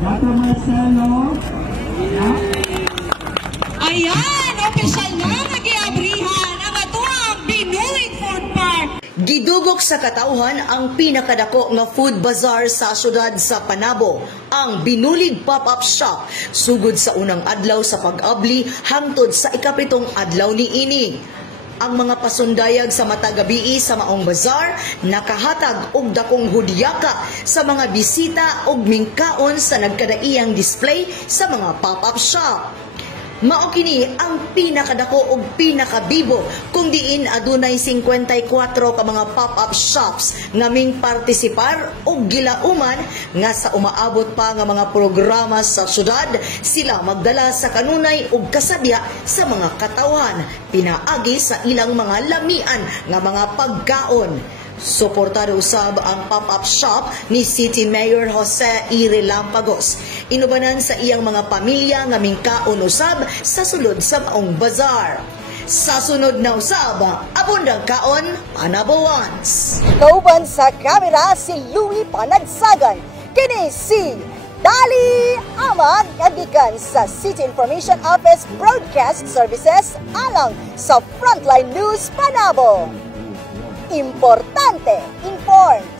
Dato Marcelo. Ayan, opisyal na nagiabrihan ang atuang Binulig Food Park. Gidugok sa katauhan ang pinakadako nga food bazaar sa syudad sa Panabo, ang Binulig Pop-Up Shop, sugod sa unang adlaw sa pag-abli hangtod sa ikapitong adlaw niini. Ang mga pasundayag sa matagabii sa maong bazar nakahatag og dakong hudyaka sa mga bisita ug mingkaon sa nagkadaiyang display sa mga pop-up shop. Mao kini ang pinakadako ug pinakabibo kung diin adunay 54 ka mga pop-up shops nga ming partisipar ug gilauman nga sa umaabot pa nga mga programa sa syudad sila magdala sa kanunay ug kasadya sa mga katawhan pinaagi sa ilang mga lamian nga mga pagkaon. Suportado usab ang pop-up shop ni City Mayor Jose E. Relampagos. Inubanan sa iyang mga pamilya nga mingkaon usab sa sulod sa maong bazar. Sa sunod na usab, abundang kaon, Panabo Once. Kauban sa kamera si Louie Panagsagan. Kini si Dali Amag kagikan sa City Information Office Broadcast Services alang sa Frontline News Panabo. Importante, informed.